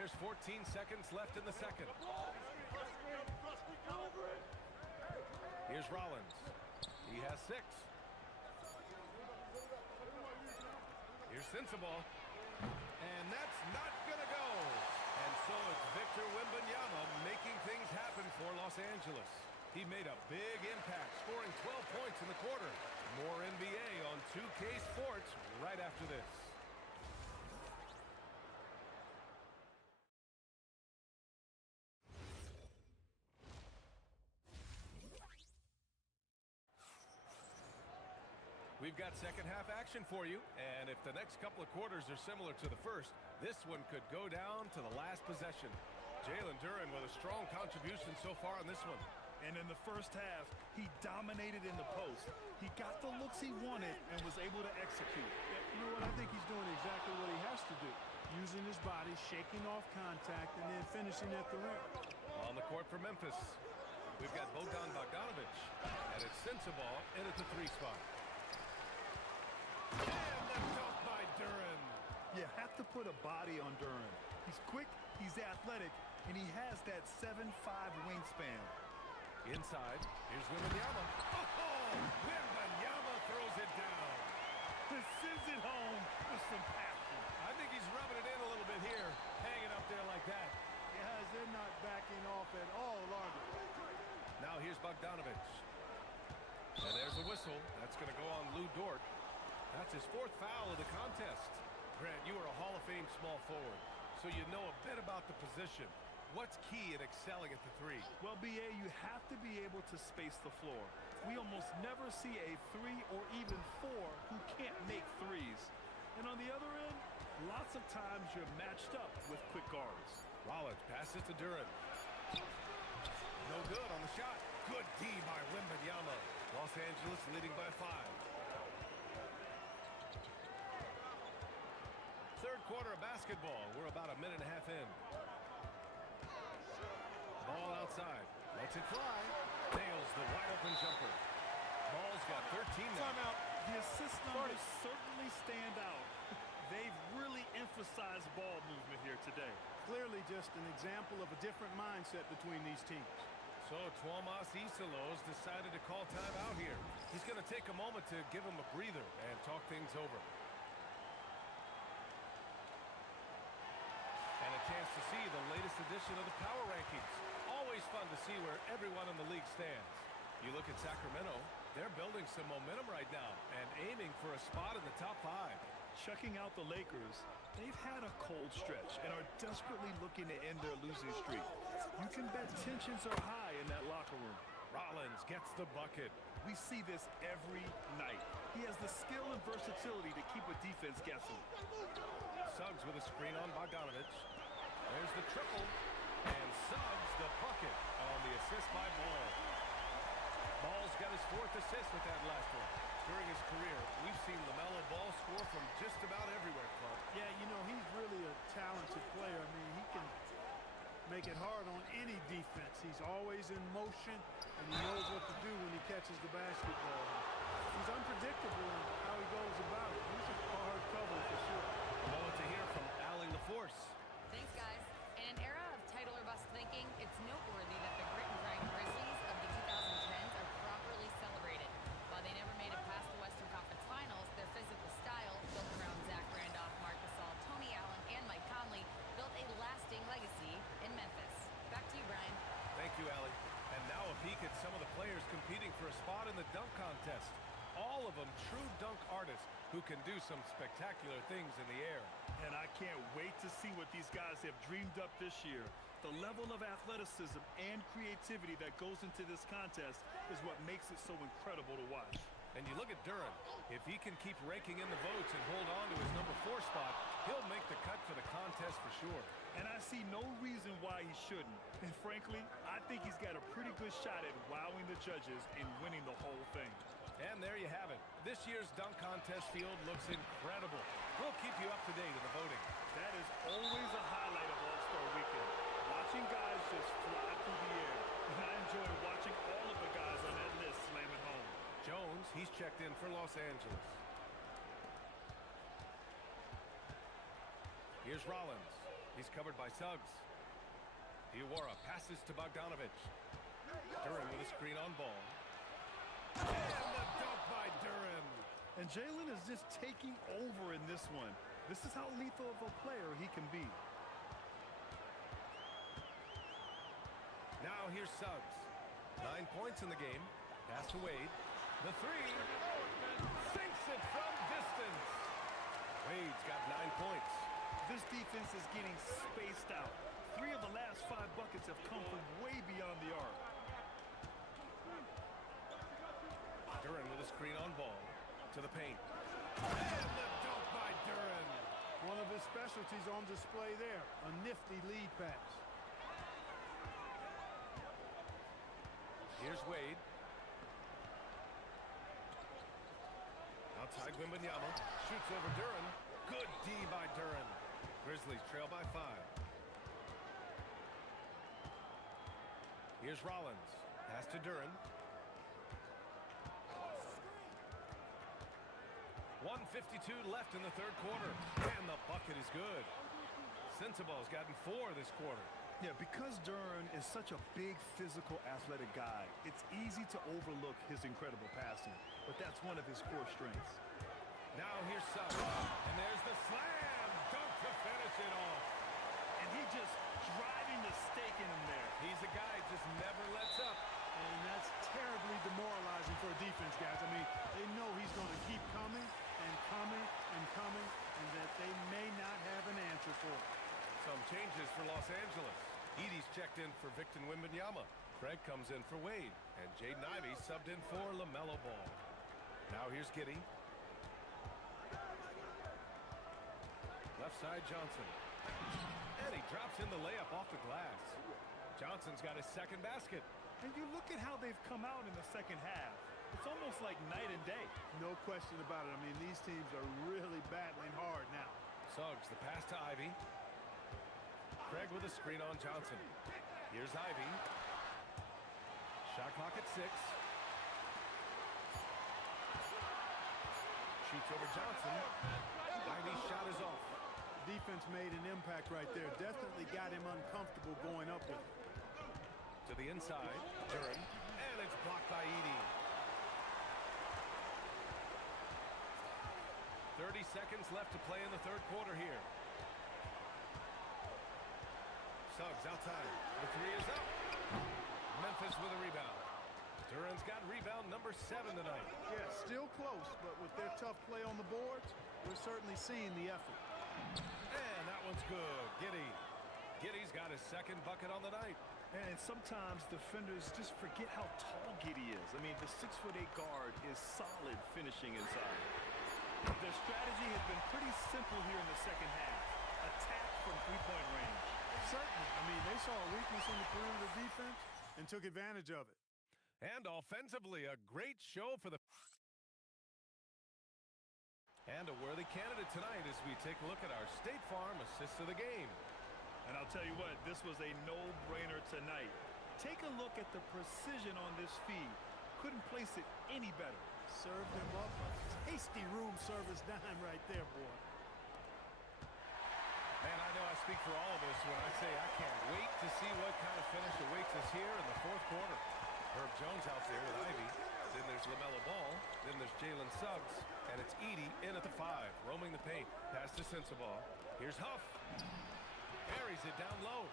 There's 14 seconds left in the second. Here's Rollins. He has 6. Here's Sensabaugh. And that's not going to go. And so it's Victor Wembanyama making things happen for Los Angeles. He made a big impact, scoring 12 points in the quarter. More NBA on 2K Sports right after this. We've got second half action for you, and if the next couple of quarters are similar to the first, this one could go down to the last possession. Jalen Duren with a strong contribution so far on this one. And in the first half, he dominated in the post. He got the looks he wanted and was able to execute. You know what? I think he's doing exactly what he has to do. Using his body, shaking off contact, and then finishing at the rim. On the court for Memphis, we've got Bogdan Bogdanovic, and it's Sensabaugh in at the 3 spot. And left off by Duren. You have to put a body on Duren. He's quick, he's athletic, and he has that 7'5" wingspan. Inside, here's Wembanyama. Oh, Wembanyama throws it down. Sends it home with some passion. I think he's rubbing it in a little bit here, hanging up there like that. Guys, they're not backing off at all, are they? Now here's Bogdanovic. And there's a whistle. That's going to go on Lou Dort. That's his 4th foul of the contest. Grant, you are a Hall of Fame small forward, so you know a bit about the position. What's key in excelling at the 3? Well, B.A., you have to be able to space the floor. We almost never see a 3 or even 4 who can't make threes. And on the other end, lots of times you're matched up with quick guards. Rollins passes to Duren. No good on the shot. Good D by Wembanyama. Los Angeles leading by 5. Third quarter of basketball. We're about a minute and a half in. Ball outside. Lets it fly. Nails the wide open jumper. Ball's got 13 now. Timeout. The assist numbers certainly stand out. They've really emphasized ball movement here today. Clearly just an example of a different mindset between these teams. So Tuomas Isalos decided to call timeout here. He's going to take a moment to give him a breather and talk things over. And a chance to see the latest edition of the power rankings. Always fun to see where everyone in the league stands. You look at Sacramento, they're building some momentum right now and aiming for a spot in the top 5. Checking out the Lakers, they've had a cold stretch and are desperately looking to end their losing streak. You can bet tensions are high in that locker room. Rollins gets the bucket. We see this every night. He has the skill and versatility to keep a defense guessing. Suggs with a screen on Bogdanovic. There's the triple. And Suggs the bucket on the assist by Ball. Ball's got his 4th assist with that last one. During his career, we've seen LaMelo Ball score from just about everywhere, Clark. Yeah, you know, he's really a talented player. I mean, he can make it hard on any defense. He's always in motion, and he knows what to do when he catches the basketball. He's unpredictable in how he goes about it. He's a hard cover for sure. A moment to hear from Allie LaForce. Thanks, guys. In an era of title or bust thinking, it's noteworthy that the grit and grind Grizzlies of the 2010s are properly celebrated. While they never made it past the Western Conference Finals, their physical style, built around Zach Randolph, Marc Gasol, Tony Allen, and Mike Conley, built a lasting legacy in Memphis. Back to you, Brian. Thank you, Allie. And now a peek at some of the players competing for a spot in the dunk contest. All of them true dunk artists who can do some spectacular things in the air. And I can't wait to see what these guys have dreamed up this year. The level of athleticism and creativity that goes into this contest is what makes it so incredible to watch. And you look at Duren. If he can keep raking in the votes and hold on to his number 4 spot, he'll make the cut for the contest for sure. And I see no reason why he shouldn't. And frankly, I think he's got a pretty good shot at wowing the judges and winning the whole thing. And there you have it. This year's dunk contest field looks incredible. We'll keep you up to date in the voting. That is always a highlight of All-Star Weekend. Watching guys just fly through the air. And I enjoy watching all of the guys on that list slam it home. Jones, he's checked in for Los Angeles. Here's Rollins. He's covered by Suggs. Diawara passes to Bogdanovich. Duran with a screen on ball. And the dunk by Duran. And Jalen is just taking over in this one. This is how lethal of a player he can be. Now here's Suggs. 9 points in the game. Pass to Wade. The three. Sinks it from distance. Wade's got 9 points. This defense is getting spaced out. 3 of the last 5 buckets have come from way beyond the arc. Duran with a screen on ball. To the paint. And the dunk by Duran. One of his specialties on display there. A nifty lead pass. Here's Wade. Outside Wembanyama. Shoots over Duran. Good D by Duran. Grizzlies trail by 5. Here's Rollins. Pass to Duran. 1:52 left in the third quarter. And the bucket is good. Sensabaugh's gotten 4 this quarter. Yeah, because Duran is such a big, physical, athletic guy, it's easy to overlook his incredible passing. But that's one of his core strengths. Now here's Suggs. And there's the slam dunk to finish it off. And he just driving the stake in him there. He's a guy who just never lets up. And that's terribly demoralizing for a defense, guys. I mean, they know he's going to keep coming and coming and coming, and that they may not have an answer for it. Some changes for Los Angeles. Edey's checked in for Victor Wembanyama. Craig comes in for Wade. And Jaden Ivey subbed in for LaMelo Ball. Now here's Giddey. Left side Johnson. And he drops in the layup off the glass. Johnson's got his second basket. And you look at how they've come out in the second half. It's almost like night and day. No question about it. I mean, these teams are really battling hard now. Suggs, the pass to Ivey. Craig with a screen on Johnson. Here's Ivey. Shot clock at 6. Shoots over Johnson. Ivey's shot is off. Defense made an impact right there. Definitely got him uncomfortable going up with it. To the inside, Duran. And it's blocked by Edey. 30 seconds left to play in the third quarter here. Suggs outside. The three is up. Memphis with a rebound. Duran's got rebound number 7 tonight. Yeah, still close, but with their tough play on the boards, we're certainly seeing the effort. And that one's good. Giddey's got his second bucket on the night. And sometimes defenders just forget how tall Giddey is. I mean, the 6'8" guard is solid finishing inside. Their strategy has been pretty simple here in the second half. Attack from three-point range. Certainly. I mean, they saw a weakness in the perimeter defense and took advantage of it. And offensively, a great show for the... And a worthy candidate tonight as we take a look at our State Farm assists of the game. And I'll tell you what, this was a no-brainer tonight. Take a look at the precision on this feed. Couldn't place it any better. Served him up a tasty room service dime right there, boy. Man, I know I speak for all of us when I say I can't wait to see what kind of finish awaits us here in the fourth quarter. Herb Jones out there with Ivey. Then there's LaMelo Ball. Then there's Jalen Suggs. And it's Edey in at the 5, roaming the paint. Pass to Sensabaugh. Here's Huff. Buries it down low.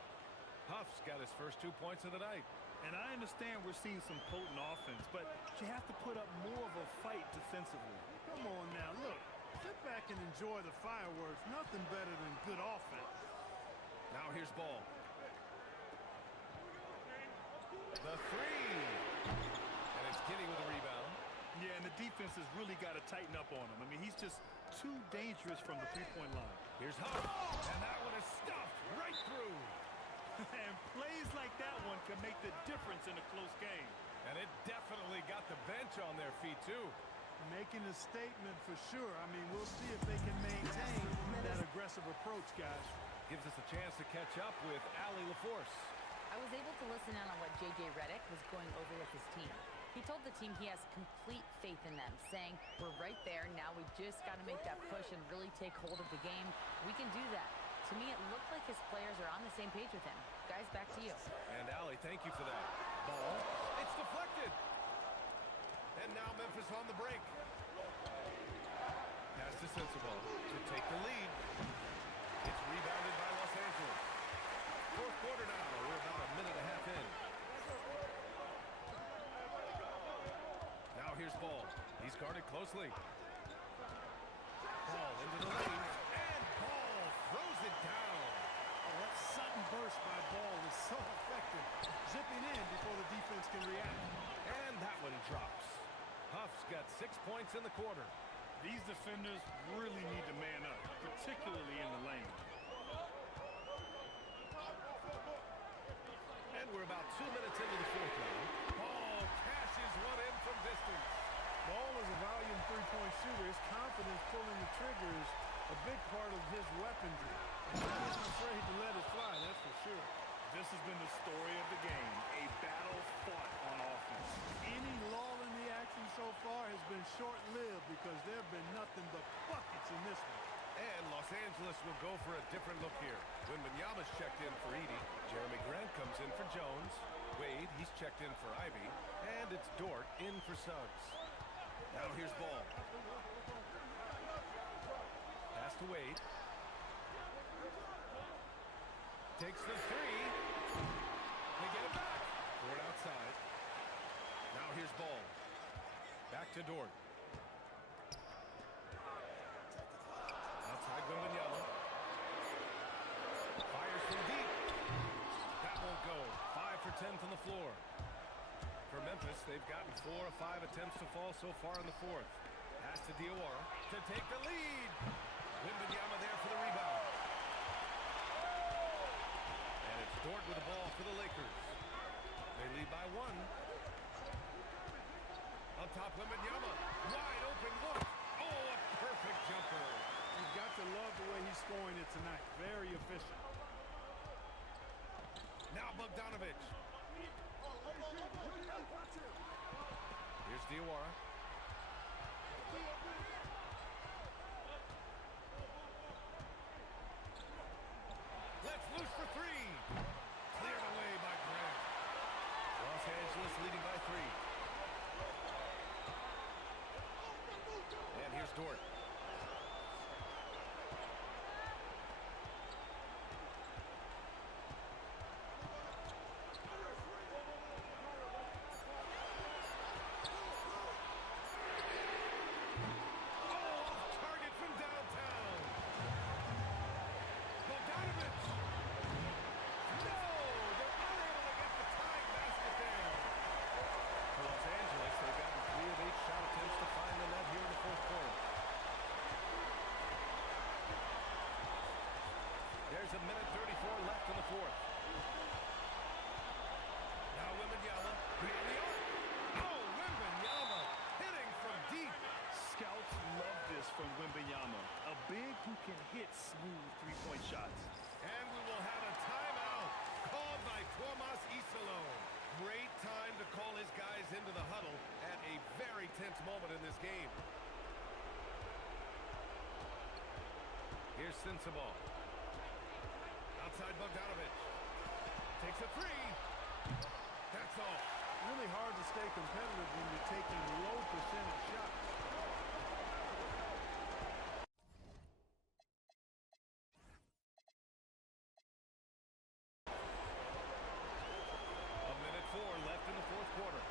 Huff's got his first 2 points of the night. And I understand we're seeing some potent offense, but you have to put up more of a fight defensively. Come on now, look. Sit back and enjoy the fireworks. Nothing better than good offense. Now here's Ball. The 3. And it's Giddey with a rebound. Yeah, and the defense has really got to tighten up on him. I mean, he's just too dangerous from the three-point line. Here's Huff. And that one is stuffed right through. And plays like that one can make the difference in a close game. And it definitely got the bench on their feet, too. Making a statement for sure. I mean, we'll see if they can maintain that aggressive approach, guys. Gives us a chance to catch up with Allie LaForce. I was able to listen in on what J.J. Redick was going over with his team. He told the team he has complete faith in them, saying, we're right there, now we just got to make that push and really take hold of the game. We can do that. To me, it looked like his players are on the same page with him. Guys, back to you. And Allie, thank you for that. Ball, it's deflected. And now Memphis on the break. Pass to Sensible to take the lead. It's rebounded by Los Angeles. Fourth quarter now. We're about a minute and a half in. Now here's Ball. He's guarded closely. Ball into the lane. And Ball throws it down. Oh, that sudden burst by Ball was so effective. Zipping in before the defense can react. And that one drops. Huff's got 6 points in the quarter. These defenders really need to man up, particularly in the lane. And we're about 2 minutes into the fourth now. Ball cashes one in from distance. Ball is a volume three-point shooter. His confidence pulling the trigger is a big part of his weaponry. He isn't afraid to let it fly, that's for sure. This has been the story of the game, a battle fought on offense. Any lull in the action so far has been short-lived because there have been nothing but buckets in this one. And Los Angeles will go for a different look here. Wembanyama's checked in for Edey. Jeremy Grant comes in for Jones. Wade, he's checked in for Ivy. And it's Dort in for Suggs. Now here's Ball. Pass to Wade. Takes the three. They get it back. Dort outside. Now here's Ball. Back to Dort. Outside Wembanyama. Fires from deep. That won't go. 5 for 10 from the floor. For Memphis, they've gotten 4 of 5 attempts to fall so far in the fourth. Pass to Diawara to take the lead. Wembanyama there for the rebound. And it's Dort with the ball for the Lakers. They lead by 1. On top, Wembanyama. Wide open look. Oh, a perfect jumper. You've got to love the way he's scoring it tonight. Very efficient. Now Bogdanovich. Here's Diawara. Let's loose for 3. Cleared away by Grant. Los Angeles leading by 3. And here's Dort. There's a minute 34 left in the fourth. Now Wembanyama behind the arc. Oh, Wembanyama hitting from deep. Scouts love this from Wembanyama, a big who can hit smooth three-point shots. And we will have a timeout called by Tomas Isolo. Great time to call his guys into the huddle at a very tense moment in this game. Here's Sensible. Outside Bogdanovich. Takes a 3. That's all. Really hard to stay competitive when you're taking low percentage shots. A minute 4 left in the fourth quarter.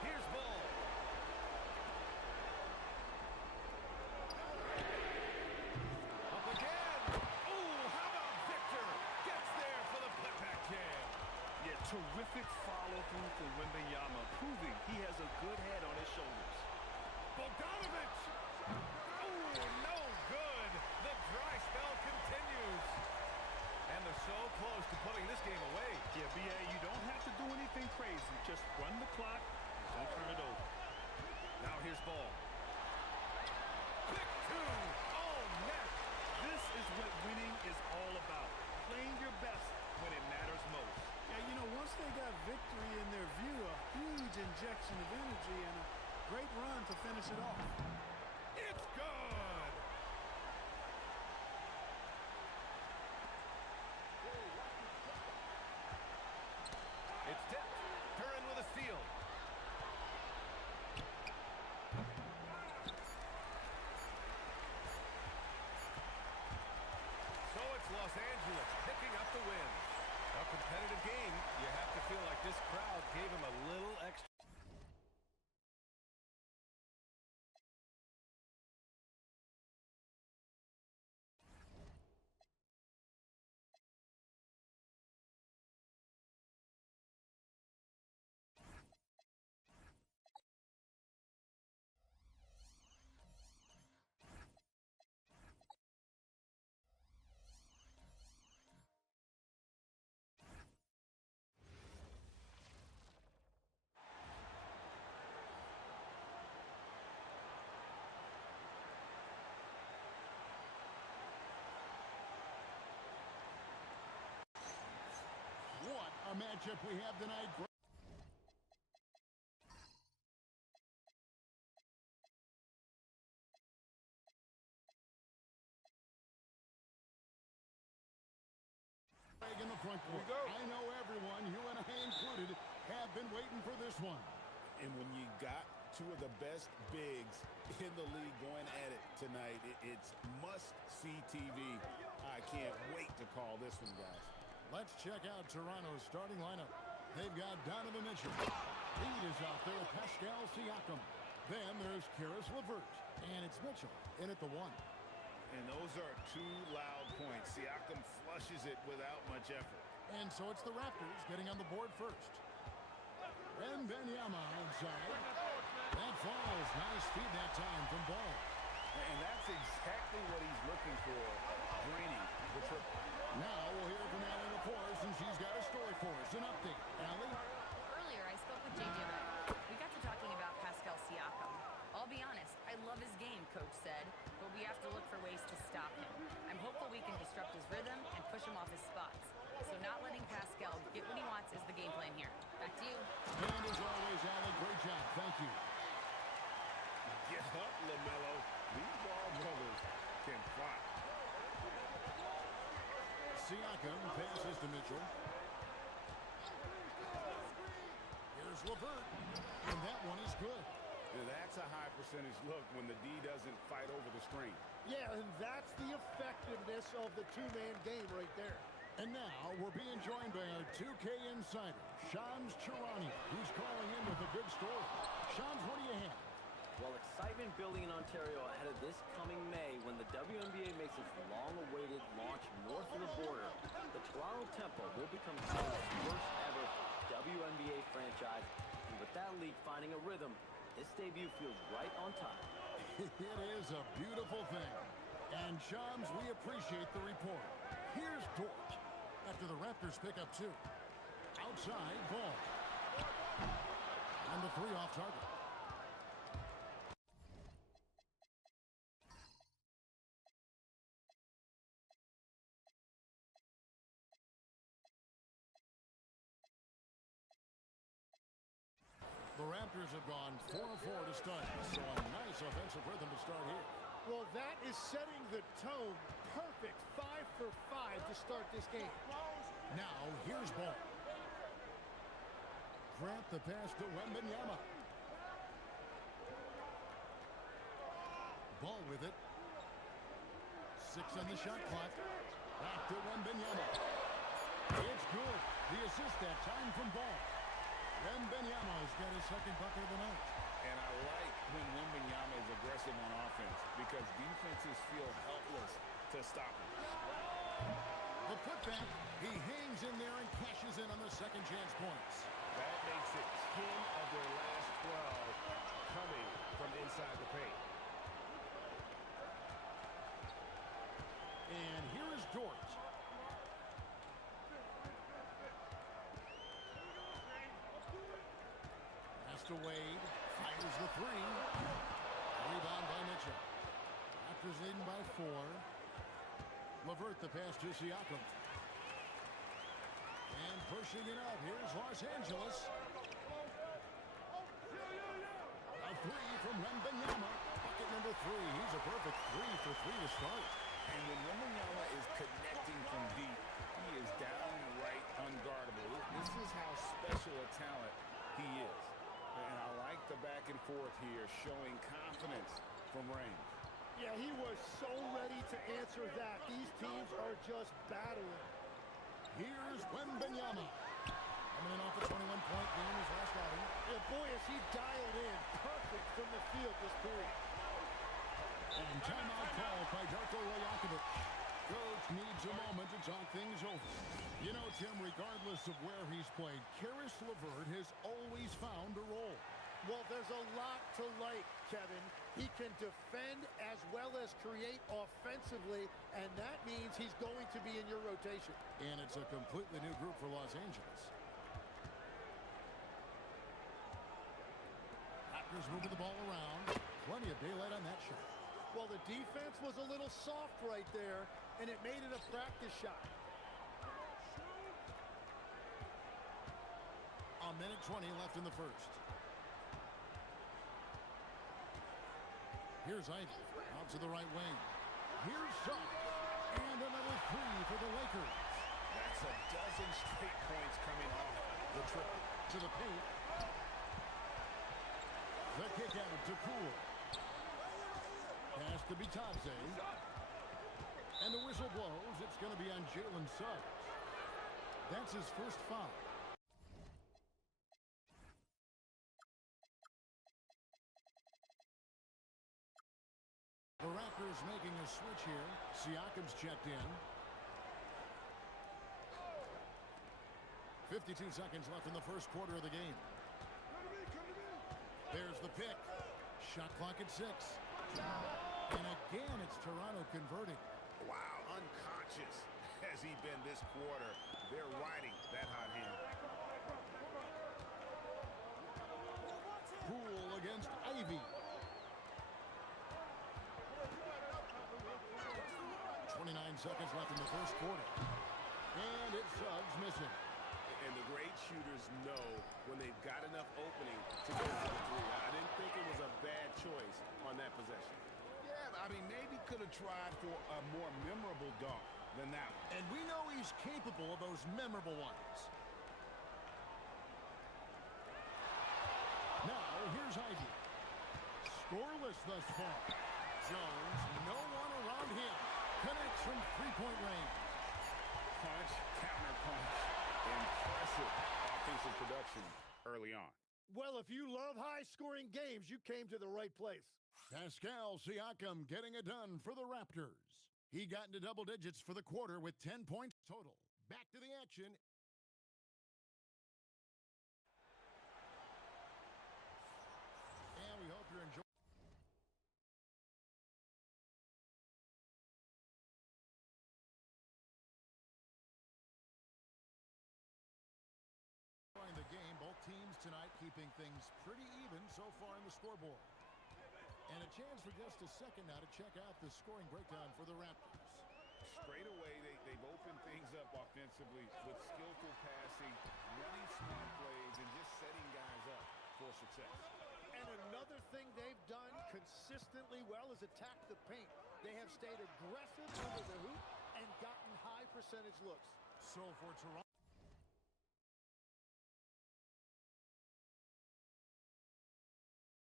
Here's Ball. Up again. Oh, how about Victor? Gets there for the putback jam. Yeah, terrific follow-through from Wembanyama, proving he has a good head on his shoulders. Bogdanovich. Oh, no good. The dry spell continues. And they're so close to putting this game away. Yeah, B.A., you don't have to do anything crazy. Just run the clock and don't turn it over. Now here's Ball. Quick 2. Oh, net. This is what winning is all about. Playing your best when it matters most. Yeah, you know, once they got victory in their view, a huge injection of energy and a great run to finish it off. It's good. Gave him a little extra. What a matchup we have tonight. In the front court. I know everyone, you and I included, have been waiting for this one. And when you got two of the best bigs in the league going at it tonight, it's must-see TV. I can't wait to call this one, guys. Let's check out Toronto's starting lineup. They've got Donovan Mitchell. Reed is out there, Pascal Siakam. Then there's Karis LeVert, and it's Mitchell in at the one. And those are two loud points. Siakam flushes it without much effort. And so it's the Raptors getting on the board first. Wembanyama outside. That falls. Nice feed that time from Ball. And that's exactly what he's looking for, draining the triple. Now we'll hear from Allie LaForce, and she's got a story for us. An update. Allie? Earlier, I spoke with J.J. Redick. We got to talking about Pascal Siakam. I'll be honest, I love his game, Coach said, but we have to look for ways to stop him. I'm hopeful we can disrupt his rhythm and push him off his spots. So not letting Pascal get what he wants is the game plan here. Back to you. And as always, Allie, great job. Thank you. Get up, LaMelo. These ball brothers can fly. Siakam passes to Mitchell. Here's LeVert. And that one is good. Yeah, that's a high percentage look when the D doesn't fight over the screen. Yeah, and that's the effectiveness of the two-man game right there. And now we're being joined by our 2K insider, Shams Charania, who's calling in with a big story. Shams, what do you have? Well, excitement building in Ontario ahead of this coming May when the WNBA makes its long-awaited launch north of the border. The Toronto Tempo will become Canada's first ever WNBA franchise, and with that league finding a rhythm, this debut feels right on time. It is a beautiful thing. And Shams, we appreciate the report. Here's Dort after the Raptors pick up two. Outside, Ball. And the three off target. The Raptors have gone 4-4 to start, so a nice offensive rhythm to start here. Well, that is setting the tone. Perfect 5 for 5 to start this game. Now, here's Ball. Grant the pass to Wembanyama. Ball with it. 6 on the shot clock. Back to Wembanyama. It's good. The assist that time from Ball. Wembanyama's got his second bucket of the night. And I like when Wembanyama is aggressive on offense because defenses feel helpless to stop him. The putback, he hangs in there and cashes in on the second chance points. That makes it 10 of their last 12 coming from inside the paint. And here is Dort. Pass to Wade. Fires the three. Rebound by Mitchell. Raptors leading by 4. LeVert the pass to Siakam. And pushing it up. Here's Los Angeles. A three from Wembanyama. Bucket number 3. He's a perfect 3 for 3 to start. And when Wembanyama is connecting from deep, he is downright unguardable. This is how special a talent he is. And I like the back and forth here, showing confidence from range. Yeah, he was so ready to answer that. These teams are just battling. Here's Wembanyama. A Coming in off a 21-point game his last outing. Yeah, boy, is he dialed in. Perfect from the field this period. And timeout called by Darko Rajakovic. Coach needs a moment to talk things over. You know, Tim, regardless of where he's played, Karis LeVert has always found a role. Well, there's a lot to like, Kevin. He can defend as well as create offensively, and that means he's going to be in your rotation. And it's a completely new group for Los Angeles. Raptors moving the ball around. Plenty of daylight on that shot. Well, the defense was a little soft right there, and it made it a practice shot. A minute 20 left in the first. Here's Ivy, out to the right wing. Here's Suggs, and another three for the Lakers. That's a dozen straight points coming off the triple. To the paint. The kick out to Poole. Pass to Bitadze. And the whistle blows. It's going to be on Jalen Suggs. That's his first foul. The Raptors making a switch here. Siakam's checked in. 52 seconds left in the first quarter of the game. There's the pick. Shot clock at 6. And again, it's Toronto converting. Wow, unconscious has he been this quarter. They're riding that hot hand. Poole against Ivy. 29 seconds left in the first quarter. And it's Suggs missing. And the great shooters know when they've got enough opening to go for the three. I didn't think it was a bad choice on that possession. Yeah, I mean, maybe could have tried for a more memorable dunk than that one. And we know he's capable of those memorable ones. Now, here's Ivy. Scoreless thus far. Jones, no one around him. Connects from three-point range. Punch, counter punch. Impressive offensive production early on. Well, if you love high-scoring games, you came to the right place. Pascal Siakam getting it done for the Raptors. He got into double digits for the quarter with 10 points total. Back to the action. And we hope you're enjoying the game. Both teams tonight keeping things pretty even so far in the scoreboard. And a chance for just a second now to check out the scoring breakdown for the Raptors. Straight away, they've opened things up offensively with skillful passing, running smart plays, and just setting guys up for success. And another thing they've done consistently well is attack the paint. They have stayed aggressive under the hoop and gotten high percentage looks. So for Toronto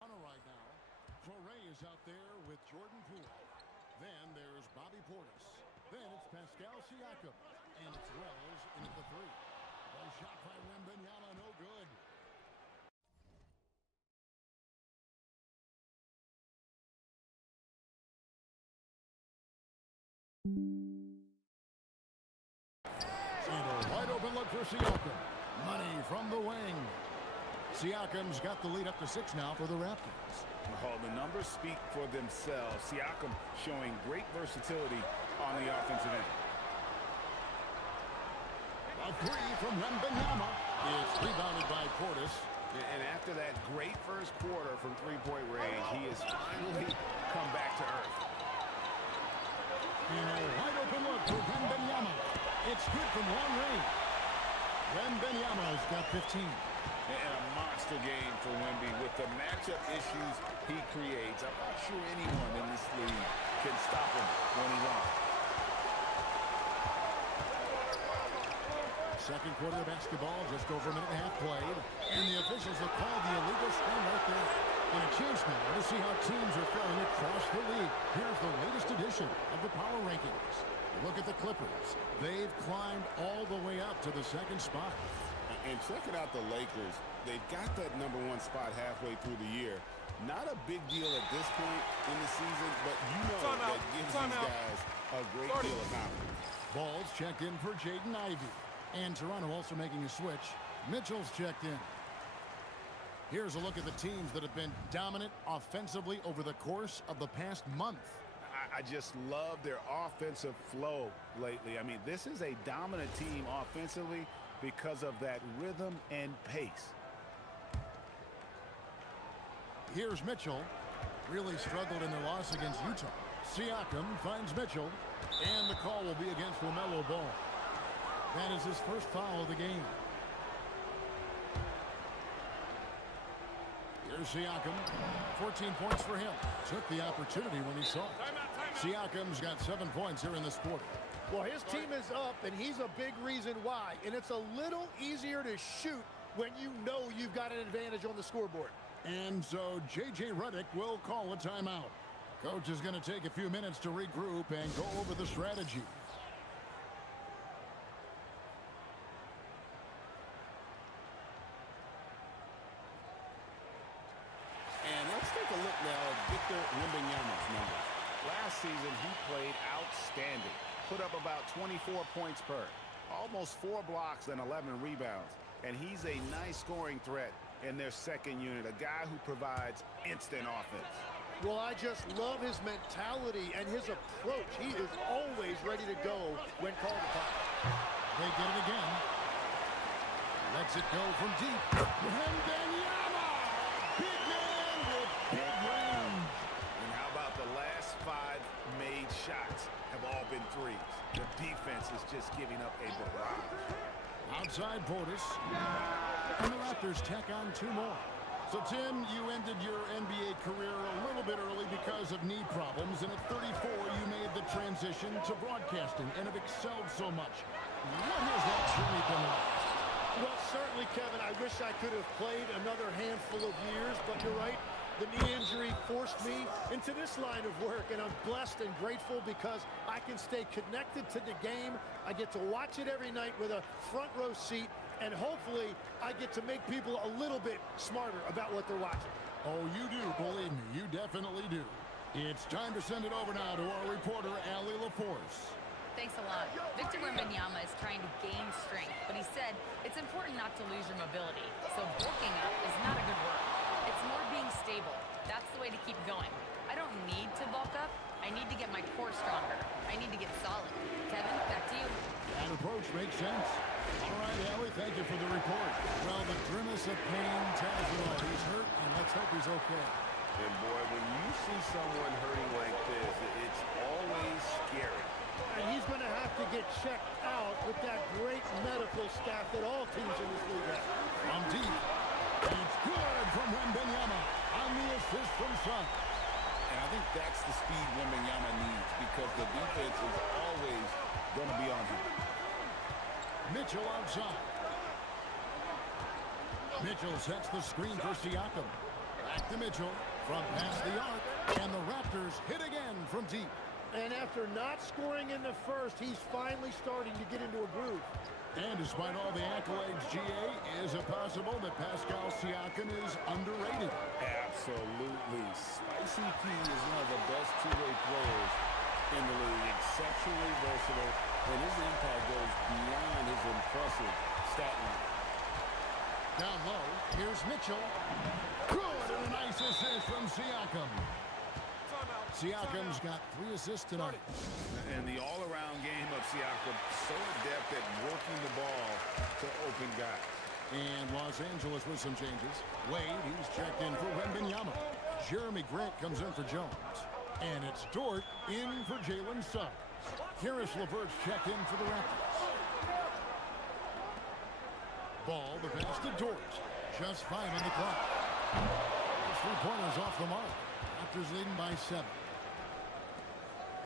right now, Torrey is out there with Jordan Poole. Then there's Bobby Portis. Then it's Pascal Siakam. And it's Wells in at the three. A shot by Wembanyama, no good. And a wide open look for Siakam. Money from the wing. Siakam's got the lead up to 6 now for the Raptors. Oh, the numbers speak for themselves. Siakam showing great versatility on the offensive end. A three from Wembanyama. It's rebounded by Portis. And after that great first quarter from three-point range, he has finally come back to earth. And a wide open look for Wembanyama. It's good from long range. Wembanyama's got 15. And a monster game for Wemby with the matchup issues he creates. I'm not sure anyone in this league can stop him when he's on. Second quarter of basketball, just over a minute and a half played. And the officials have called the illegal scrum right there. And a chance now to see how teams are faring across the league. Here's the latest edition of the power rankings. Look at the Clippers. They've climbed all the way up to the second spot. And checking out the Lakers, they've got that #1 spot halfway through the year. Not a big deal at this point in the season, but you know that gives these guys a great deal of confidence. Ball's checked in for Jaden Ivey. And Toronto also making a switch. Mitchell's checked in. Here's a look at the teams that have been dominant offensively over the course of the past month. I just love their offensive flow lately. I mean, this is a dominant team offensively because of that rhythm and pace. Here's Mitchell. Really struggled in their loss against Utah. Siakam finds Mitchell. And the call will be against LaMelo Ball. That is his first foul of the game. Here's Siakam. 14 points for him. Took the opportunity when he saw it. Siakam's got 7 points here in this quarter. Well, his team is up, and he's a big reason why. And it's a little easier to shoot when you know you've got an advantage on the scoreboard. And so J.J. Redick will call a timeout. Coach is going to take a few minutes to regroup and go over the strategy. And let's take a look now at Victor Wembanyama's numbers. Last season, he played outstanding. Put up about 24 points per. Almost 4 blocks and 11 rebounds. And he's a nice scoring threat in their second unit. A guy who provides instant offense. Well, I just love his mentality and his approach. He is always ready to go when called upon. They did it again. Lets it go from deep. Wembanyama! Big man with big range. And how about the last 5 made shots have all been threes. The defense is just giving up a barrage. Outside Portis. And the Raptors tack on 2 more. So, Tim, you ended your NBA career a little bit early because of knee problems, and at 34, you made the transition to broadcasting and have excelled so much. What has that journey been like? Well, certainly, Kevin, I wish I could have played another handful of years, but you're right. The knee injury forced me into this line of work, and I'm blessed and grateful because I can stay connected to the game. I get to watch it every night with a front row seat, and hopefully I get to make people a little bit smarter about what they're watching. Oh, you do, believe me, you definitely do. It's time to send it over now to our reporter, Allie LaForce. Thanks a lot. Victor Wembanyama is trying to gain strength, but he said it's important not to lose your mobility. So bulking up is not a good word. It's more being stable. That's the way to keep going. I don't need to bulk up. I need to get my core stronger. I need to get solid. Kevin, back to you. That approach makes sense. All right, Allie, thank you for the report. Well, the grimace of pain tells it all. He's hurt, and let's hope he's okay. And boy, when you see someone hurting like this, it's always scary. And he's going to have to get checked out with that great medical staff that all teams in this league have. From deep. And it's good from Wembanyama on the assist from Son. And I think that's the speed Wembanyama needs because the defense is always going to be on him. Mitchell outside. Mitchell sets the screen for Siakam. Back to Mitchell from past the arc. And the Raptors hit again from deep. And after not scoring in the first, he's finally starting to get into a groove. And despite all the accolades, GA, is it possible that Pascal Siakam is underrated? Absolutely. Spicy P is one of the best two-way players in the league. Exceptionally versatile, and his impact goes beyond his impressive stat line. Down low, here's Mitchell. Good, and a nice assist from Siakam. Siakam's got 3 assists tonight. And the all-around game of Siakam, so adept at working the ball to open guys. And Los Angeles with some changes. Wade, he's checked in for Wembanyama. Jeremy Grant comes in for Jones. And it's Dort in for Jalen Suggs. Karis LeVert's checked in for the Raptors. Ball, the pass to Dort. Just 5 on the clock. Those 3-pointers off the mark. Raptors leading by 7.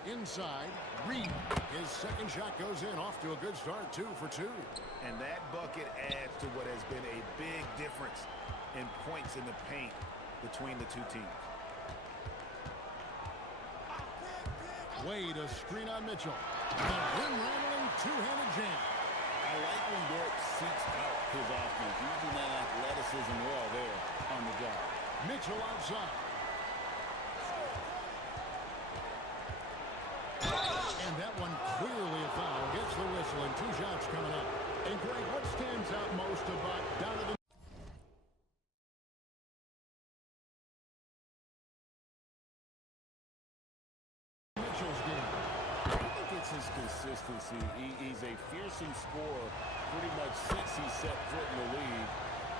Inside, Reed. His second shot goes in, off to a good start, 2 for 2. And that bucket adds to what has been a big difference in points in the paint between the two teams. Wade, a screen on Mitchell. And a rim-rattling two-handed jam. I like when Dort seeks out his offense. Mitchell outside. And that one clearly a foul. Gets the whistle and 2 shots coming up. And Greg, what stands out most about Donovan Mitchell's game? I think it's his consistency. He's a fearsome scorer pretty much since he set foot in the league.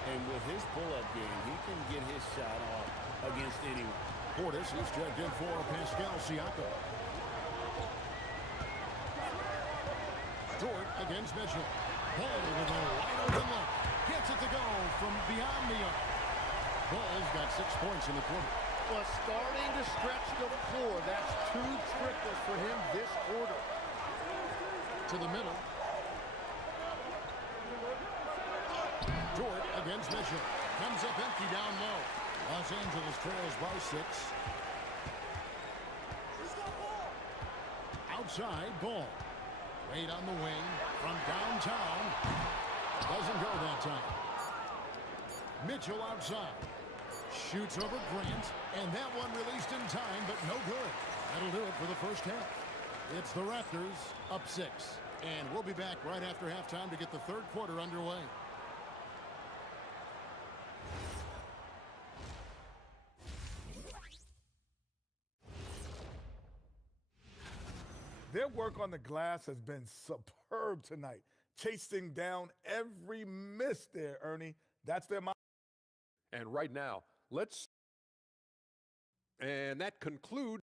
And with his pull-up game, he can get his shot off against anyone. Portis is checked in for Pascal Siakam. Dort against Mitchell. Ball with a wide open look. Gets it to go from beyond the arc. Ball's got 6 points in the quarter. Well, starting to stretch the floor. That's 2 triples for him this quarter. To the middle. Dort against Mitchell. Comes up empty down low. Los Angeles trails by 6. Outside ball. Wade on the wing from downtown. Doesn't go that time. Mitchell outside. Shoots over Grant. And that one released in time, but no good. That'll do it for the first half. It's the Raptors up 6. And we'll be back right after halftime to get the third quarter underway. Their work on the glass has been superb tonight, chasing down every miss there, Ernie. That's their mind. And right now, and that concludes.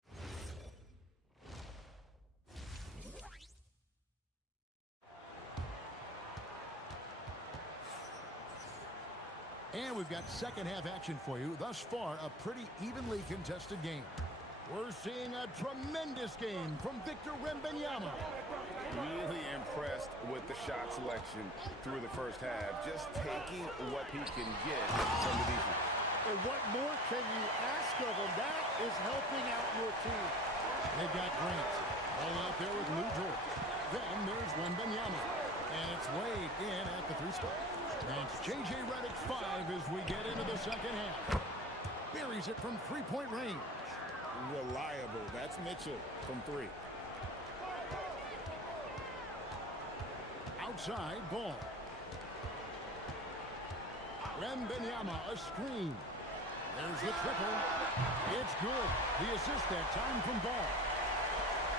And we've got second half action for you. Thus far, a pretty evenly contested game. We're seeing a tremendous game from Victor Wembanyama. Really impressed with the shot selection through the first half. Just taking what he can get from the defense. And what more can you ask of him? That is helping out your team. They've got Grant. All out there with Lou Dort. Then there's Wembanyama. And it's Wade in at the 3 spot. That's J.J. Redick 5 as we get into the second half. Buries it from 3-point range. Reliable. That's Mitchell from 3. Outside ball. Wembanyama a screen. There's the triple. It's good. The assist that time from Ball.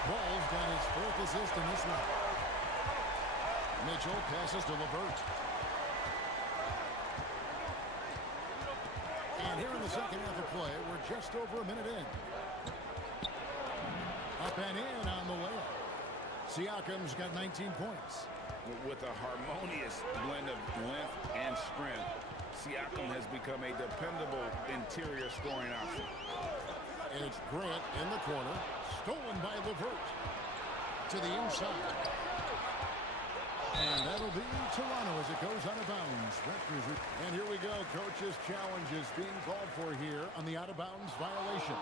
Ball's got his 4th assist in this one. Mitchell passes to LeVert. And here in the second half of play, we're just over a minute in. Up and in on the layup. Siakam's got 19 points. With a harmonious blend of length and strength, Siakam has become a dependable interior scoring option. It's Grant in the corner. Stolen by LeVert. To the inside. And that'll be Toronto as it goes out of bounds. Raptors. And here we go. Coach's challenge is being called for here on the out-of-bounds violation.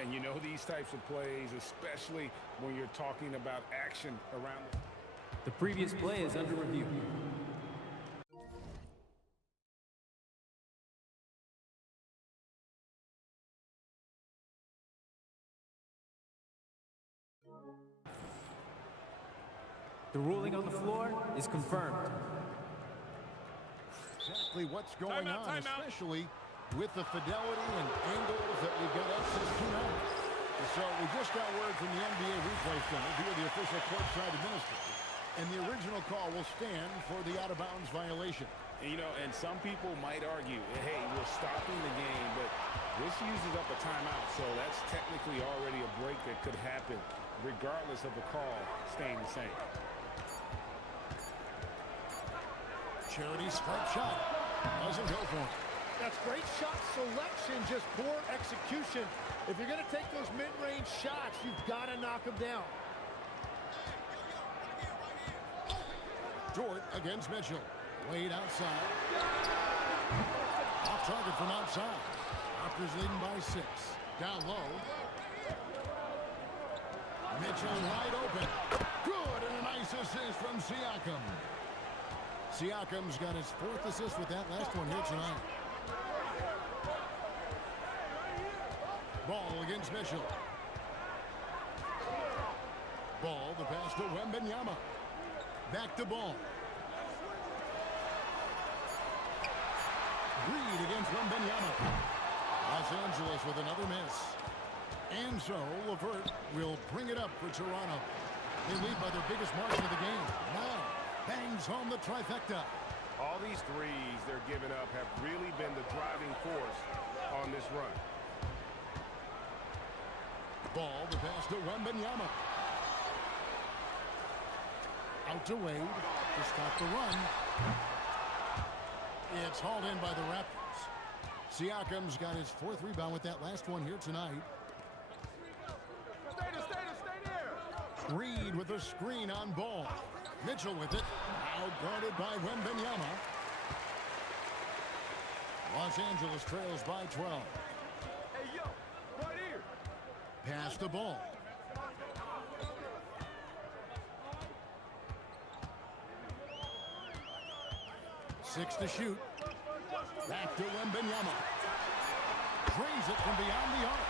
And you know these types of plays, especially when you're talking about action around the previous play is under review. The ruling on the floor is confirmed. Exactly what's going on, especially with the fidelity and angles that we've got access to now. So we just got word from the NBA replay center via the official courtside administrator. And the original call will stand for the out-of-bounds violation. You know, and some people might argue, hey, we're stopping the game, but this uses up a timeout, so that's technically already a break that could happen, regardless of the call staying the same. Charity stripe shot. Doesn't go for him. That's great shot selection, just poor execution. If you're going to take those mid-range shots, you've got to knock them down. Dort against Mitchell. Wade outside. Off target from outside. Raptors leading by 6. Down low. Mitchell wide open. Good, and a nice assist from Siakam. Siakam's got his 4th assist with that last one here tonight. Ball against Mitchell. Ball, the pass to Wembanyama. Back to Ball. Reed against Wembanyama. Los Angeles with another miss. And so LeVert will bring it up for Toronto. They lead by their biggest margin of the game. Now bangs home the trifecta. All these threes they're giving up have really been the driving force on this run. Ball, the pass to Wembanyama. Out to Wade to stop the run. It's hauled in by the Raptors. Siakam's got his 4th rebound with that last one here tonight. Stay there. Reed with a screen on Ball. Mitchell with it. Now guarded by Wembanyama. Los Angeles trails by 12. Hey, yo, right here. Pass the Ball. Six to shoot. Back to Wembanyama. Drains it from beyond the arc.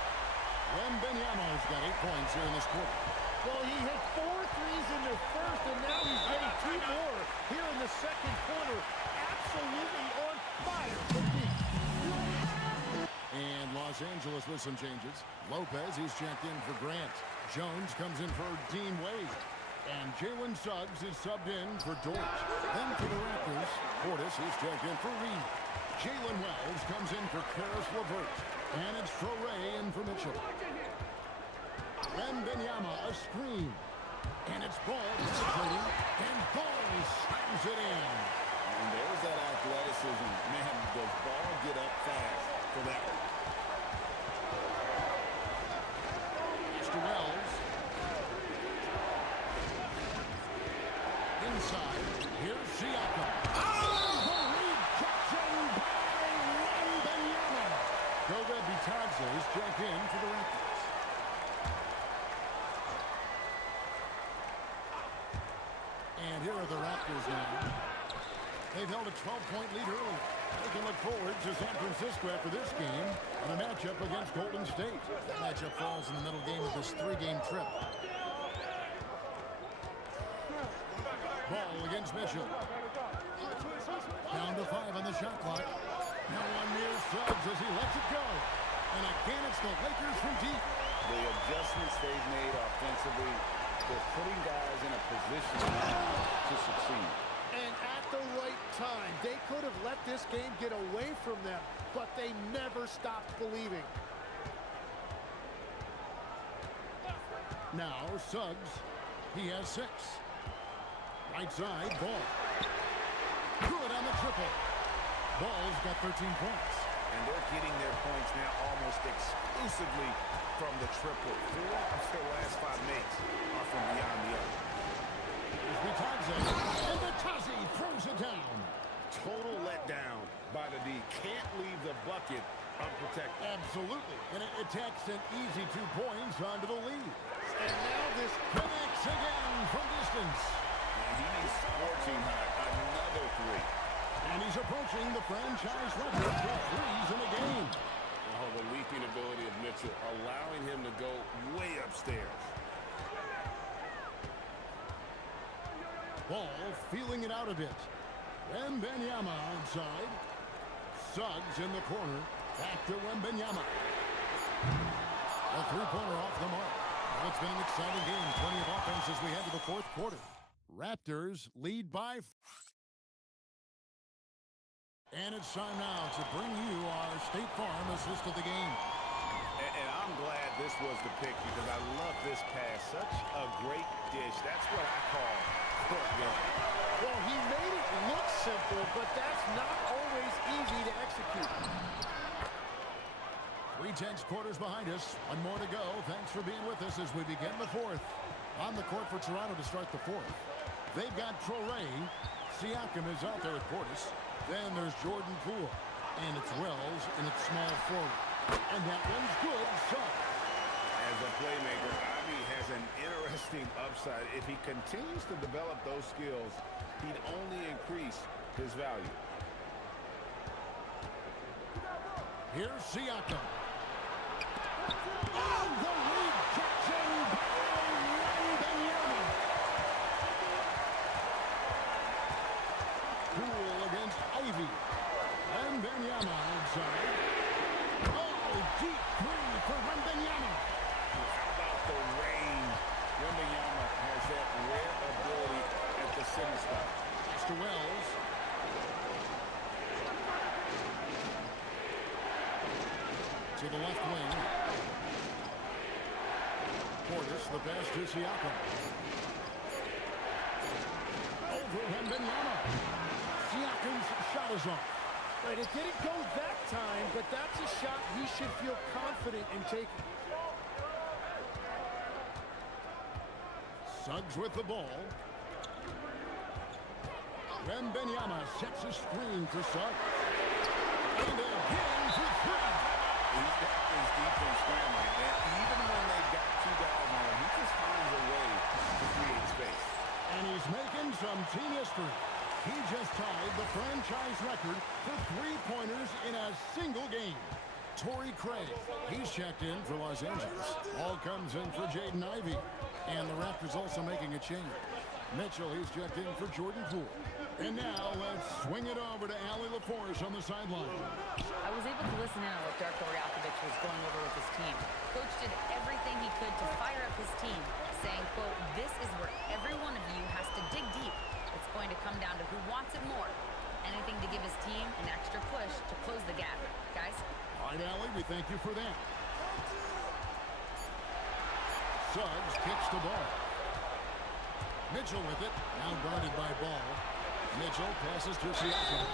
Wembanyama's got 8 points here in this quarter. Well, he hit 4 threes in the first, and now he's getting 2 more here in the second quarter. Absolutely on fire for me. And Los Angeles with some changes. Lopez, he's checked in for Grant. Jones comes in for Dean Wade. And Jalen Suggs is subbed in for Dort. Then for the Raptors, Portis is checked in for Reed. Jalen Wells comes in for Karis LeVert. And it's Traoré in for Mitchell. Wembanyama, a screen. And it's Ball penetrating. And Ball slams it in. And there's that athleticism. Man, does Ball get up fast for that one. Mr. Wells. Inside. Here's Siakam. Oh, the rejection by Wembanyama. Goga Bitadze is checked in for the Raptors. And here are the Raptors now. They've held a 12-point lead early. They can look forward to San Francisco after this game and a matchup against Golden State. That matchup falls in the middle game of this 3-game trip. Ball against Mitchell. Down to 5 on the shot clock. Now one near Suggs as he lets it go. And again, it's the Lakers from deep. The adjustments they've made offensively, they're putting guys in a position to succeed. And at the right time, they could have let this game get away from them, but they never stopped believing. Now Suggs, he has 6. Right side, Ball. Good on the triple. Ball's got 13 points. And they're getting their points now almost exclusively from the triple. 4 of their last 5 makes are from beyond the arc. Here's Bitadze, and Bitadze throws it down. Total letdown by the D. Can't leave the bucket unprotected. Absolutely. And it takes an easy 2 points onto the lead. And now this Connects again from distance. And he needs scorching hot. Another 3. And he's approaching the franchise record for threes in a game. Oh, the leaping ability of Mitchell, allowing him to go way upstairs. Ball feeling it out a bit. Wembanyama outside. Suggs in the corner. Back to Wembanyama. A 3-pointer off the mark. Well, it's been an exciting game. Plenty of offense as we head to the 4th quarter. Raptors lead by... And it's time now to bring you our State Farm assist of the game. And I'm glad this was the pick because I love this pass. Such a great dish. That's what I call court vision. Well, he made it look simple, but that's not always easy to execute. 3 tenths quarters behind us. 1 more to go. Thanks for being with us as we begin the 4th. On the court for Toronto to start the 4th. They've got Traoré. Siakam is out there at Portis. Then there's Jordan Poole. And it's Wells in its small forward. And that one's good. Suggs. As a playmaker, Ivy has an interesting upside. If he continues to develop those skills, he'd only increase his value. Here's Siakam. Oh, the rejection by Wembanyama. Poole against Ivy. Wembanyama outside. Oh, deep three for Wembanyama. How about the range? Wembanyama has that rare ability at the center spot. To Wells. To the left wing. Portis, the pass to Siakam. Over Wembanyama. Siakam's shot is off. Right, it didn't go that time, but that's a shot he should feel confident in taking. Suggs with the ball. Wembanyama sets a screen for Suggs. And again for three. He's got his defense scrambling, and even when they've got two guys on him, he just finds a way to create space. And he's making some team history. He just tied the franchise record for three-pointers in a single game. Torrey Craig, he's checked in for Los Angeles. All comes in for Jaden Ivey. And the Raptors also making a change. Mitchell, he's checked in for Jordan Poole. And now let's swing it over to Allie LaForce on the sideline. I was able to listen in on what Darko Rakovic was going over with his team. Coach did everything he could to fire up his team, saying, quote, "This is where every one of you has to dig deep. It's going to come down to who wants it more. Anything to give his team an extra push to close the gap. Guys?" All right, Allie, we thank you for that. Suggs kicks the ball. Mitchell with it, now guarded by Ball. Mitchell passes to Siakam.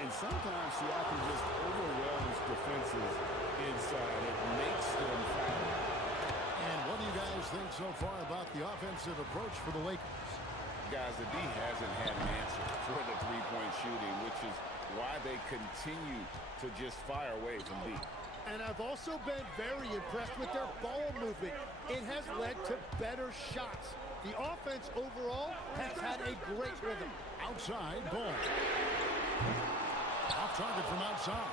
And sometimes Siakam just overwhelms defenses inside. It makes them foul. And what do you guys think so far about the offensive approach for the Lakers? Guys, the D hasn't had an answer for the three-point shooting, which is why they continue to just fire away from deep. And I've also been very impressed with their ball movement. It has led to better shots. The offense overall has had a great rhythm. Outside, Ball. Off target from outside.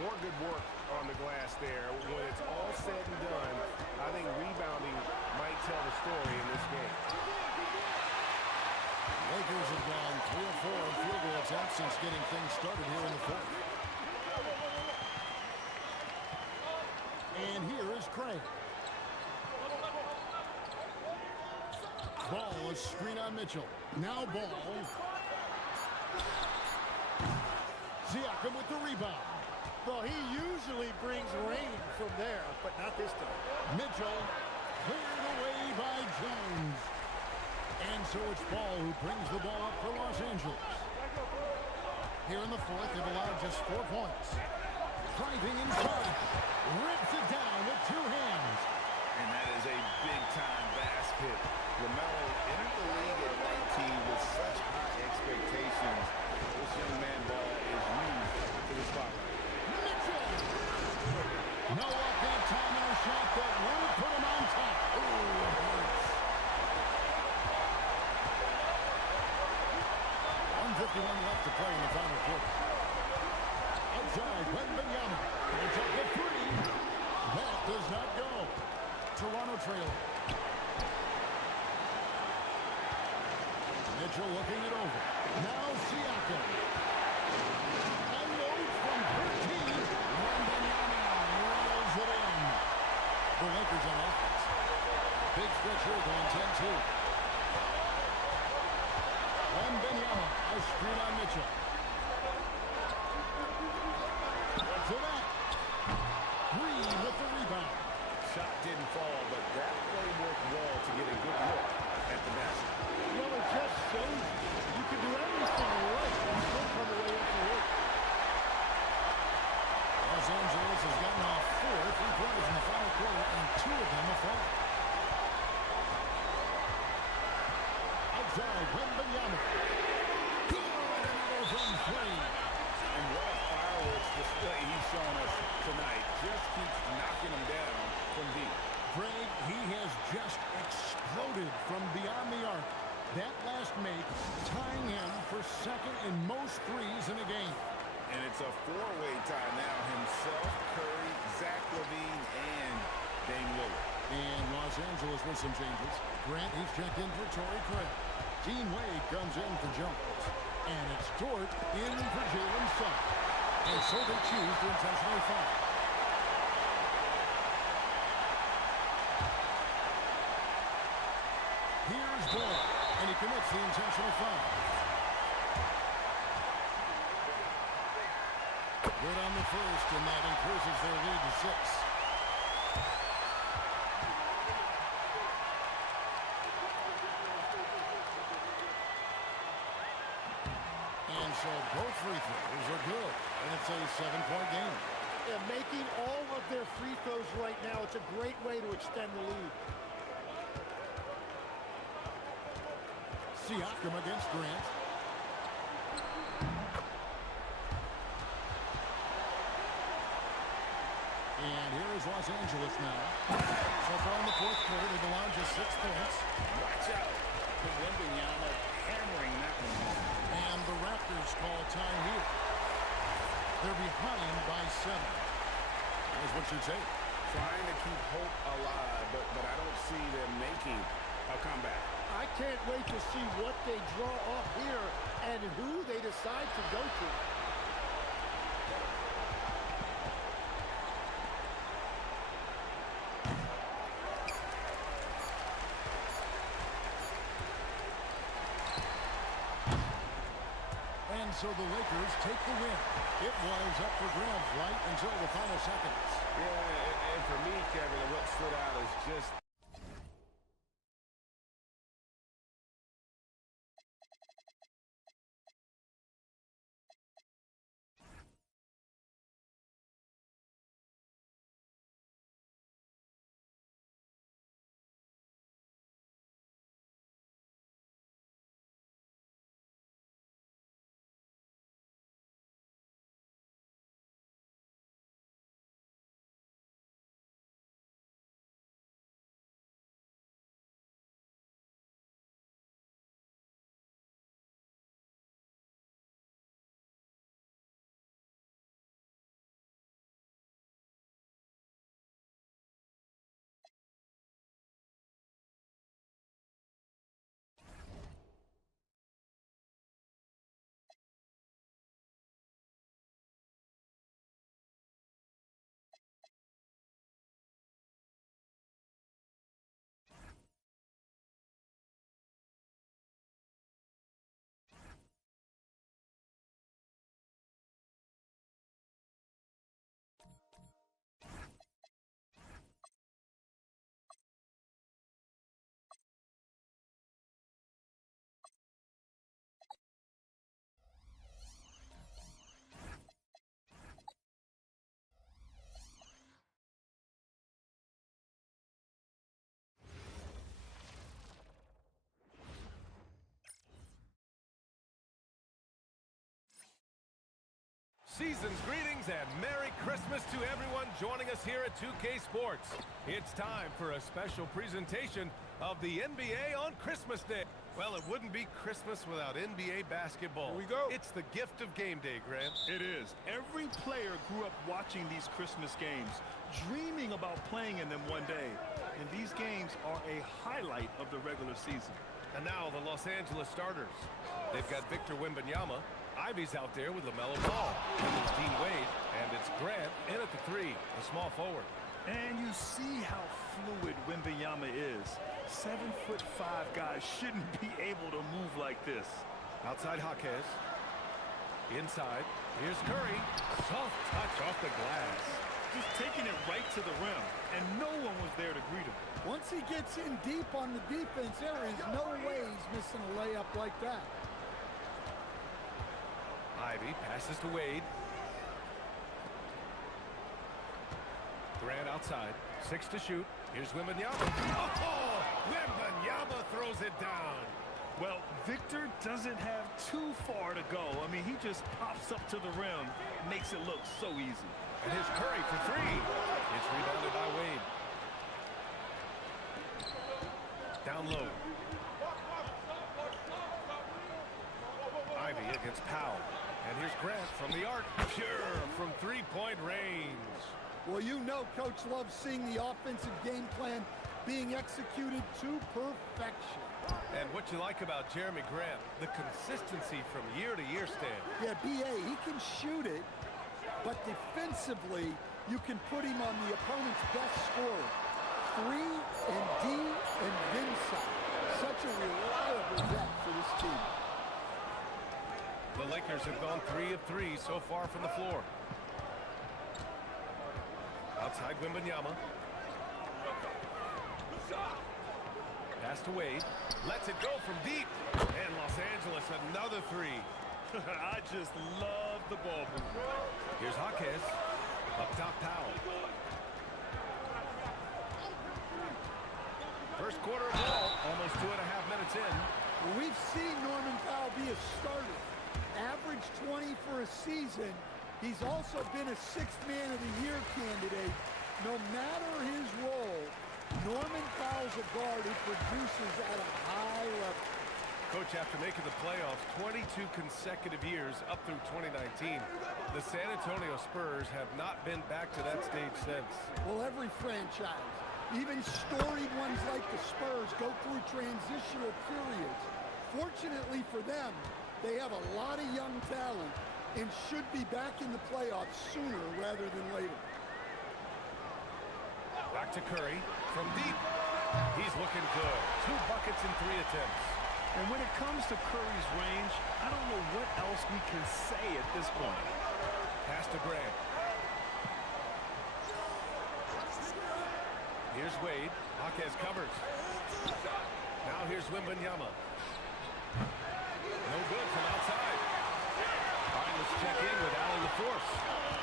More good work on the glass there. When it's all said and done, I think rebounding might tell the story in this game. Lakers have gone 3 of 4 in field goal attempts since getting things started here in the fourth. And here is Craig. Ball, a screen on Mitchell. Now Ball. Siakam with the rebound. Well, he usually brings rain from there, but not this time. Mitchell cleared away by Jones. And so it's Ball who brings the ball up for Los Angeles. Here in the fourth, they've allowed just 4 points. Driving inside. Rips it down with 2 hands. And that is a big-time basket. LaMelo entered the league at 19 with such high expectations. This young man Ball is used to the spotlight. Mitchell! No up that time on a shot that won't put him on top. Ooh, it hurts. 1:51 left to play in the final quarter. Outside, Wembanyama. It's up the 3. That does not go. Toronto trailing. Mitchell looking it over. Now Siakam. Unloads from 13. Wembanyama rattles it in. The Lakers on offense. Big stretch here going 10-2. Wembanyama, a screen on Mitchell. To that. Green with the rebound. Shot didn't fall, but that play worked well to get a good look at the basket. Well, it just shows you can do It's a four-way tie now. Himself, Curry, Zach LaVine, and Dame Lillard. And Los Angeles with some changes. Grant, he's checked in for Torrey Craig. Dean Wade comes in for Jones. And it's Dort in for Jalen Suggs. And so they choose to intentionally foul. Here's Dort, and he commits the intentional foul. Good on the first, and that increases their lead to 6. And so both free throws are good, and it's a 7-point game. Yeah, making all of their free throws right now, it's a great way to extend the lead. Siakam against Grant. And here is Los Angeles now. So far in the fourth quarter, they belong just 6 points. Watch out. Wembanyama hammering that one home. And the Raptors call time here. They're behind by 7. That's what you'd say. Trying to keep hope alive, but I don't see them making a comeback. I can't wait to see what they draw up here and who they decide to go to. And so the Lakers take the win. It was up for grabs right until the final seconds. Yeah, and for me, Kevin, what stood out is just Season's greetings and Merry Christmas to everyone joining us here at 2K Sports. It's time for a special presentation of the NBA on Christmas Day. Well, it wouldn't be Christmas without NBA basketball. Here we go. It's the gift of game day, Grant. It is. Every player grew up watching these Christmas games, dreaming about playing in them one day. And these games are a highlight of the regular season. And now the Los Angeles starters. They've got Victor Wembanyama. Ivy's out there with LaMelo Ball. And it's Dean Wade. And it's Grant in at the 3, the small forward. And you see how fluid Wembanyama is. 7'5" guys shouldn't be able to move like this. Outside Jaquez. Inside. Here's Curry. Soft touch off the glass. Just taking it right to the rim. And no one was there to greet him. Once he gets in deep on the defense, there is no way he's missing a layup like that. Ivy passes to Wade. Grant outside. 6 to shoot. Here's Wembanyama. Oh! Wembanyama throws it down. Well, Victor doesn't have too far to go. I mean, he just pops up to the rim, makes it look so easy. And here's Curry for 3. It's rebounded by Wade. Down low. Ivy against Powell. And here's Grant from the arc. Pure from three-point range. Well, you know Coach loves seeing the offensive game plan being executed to perfection. And what you like about Jeremy Grant, the consistency from year to year, Stan. Yeah, B.A., he can shoot it, but defensively, you can put him on the opponent's best scorer. 3 and D and inside. Such a reliable depth for this team. The Lakers have gone 3 of 3 so far from the floor. Outside Wembanyama. Pass to Wade. Lets it go from deep. And Los Angeles, another 3. I just love the ball movement. Here's Jaquez. Up top, Powell. First quarter of ball. Almost 2.5 minutes in. Well, we've seen Norman Powell be a starter. Average 20 for a season. He's also been a 6th Man of the Year candidate. No matter his role, Norman Powell's a guard who produces at a high level. Coach, after making the playoffs 22 consecutive years up through 2019, the San Antonio Spurs have not been back to that stage since. Well, every franchise, even storied ones like the Spurs, go through transitional periods. Fortunately for them, they have a lot of young talent and should be back in the playoffs sooner rather than later. Back to Curry from deep. He's looking good. 2 buckets in 3 attempts. And when it comes to Curry's range, I don't know what else we can say at this point. Pass to Grant. Here's Wade. Jaquez covers. Now here's Wembanyama. No good from outside. All right, let's check in with Allie LaForce.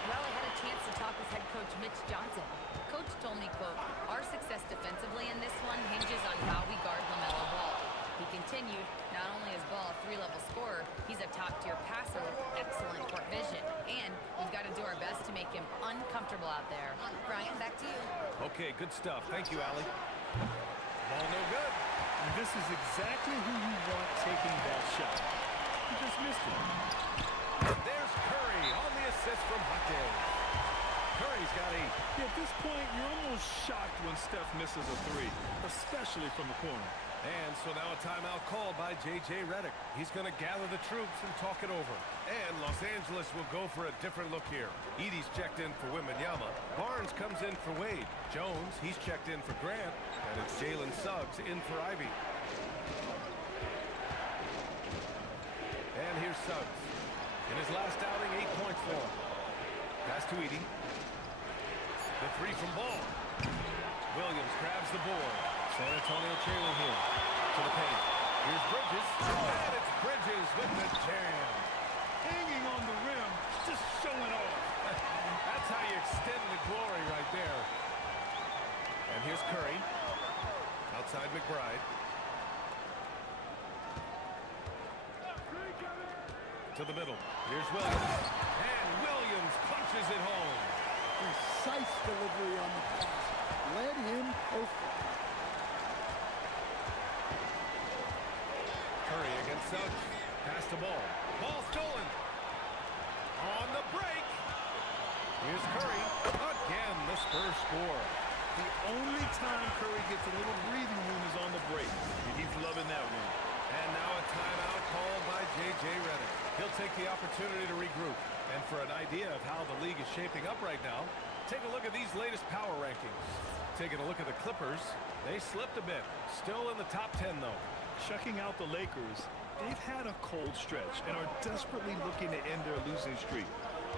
Well, I had a chance to talk with head coach Mitch Johnson. Coach told me, quote, "Our success defensively in this one hinges on how we guard LaMelo Ball." He continued, not only is Ball a 3-level scorer, he's a top-tier passer with excellent court vision. And we've got to do our best to make him uncomfortable out there. Brian, back to you. Okay, good stuff. Thank you, Allie. Ball no good. And this is exactly who you want taking that shot. He just missed it. And there's Curry on the assist from Jaquez. Curry's got 8. Yeah, at this point, you're almost shocked when Steph misses a 3, especially from the corner. And so now a timeout called by J.J. Redick. He's going to gather the troops and talk it over. And Los Angeles will go for a different look here. Edey's checked in for Wembanyama. Barnes comes in for Wade. Jones, he's checked in for Grant. And it's Jalen Suggs in for Ivy. And here's Suggs. In his last outing, 8 points for him. Pass to Edey. The 3 from Ball. Williams grabs the board. San Antonio trailing here to the paint. Here's Bridges. And it's Bridges with the jam. Hanging on the rim, just showing off. That's how you extend the glory right there. And here's Curry. Outside McBride. To the middle. Here's Williams. And Williams punches it home. Precise delivery on the pass. Led him perfect. Curry against Suggs. Pass the ball. Ball stolen. On the break. Here's Curry. Again, the Spurs score. The only time Curry gets a little breathing room is on the break. And he's loving that one. And now a timeout called by J.J. Redick. He'll take the opportunity to regroup. And for an idea of how the league is shaping up right now, take a look at these latest power rankings. Taking a look at the Clippers, they slipped a bit. Still in the top 10, though. Checking out the Lakers, they've had a cold stretch and are desperately looking to end their losing streak.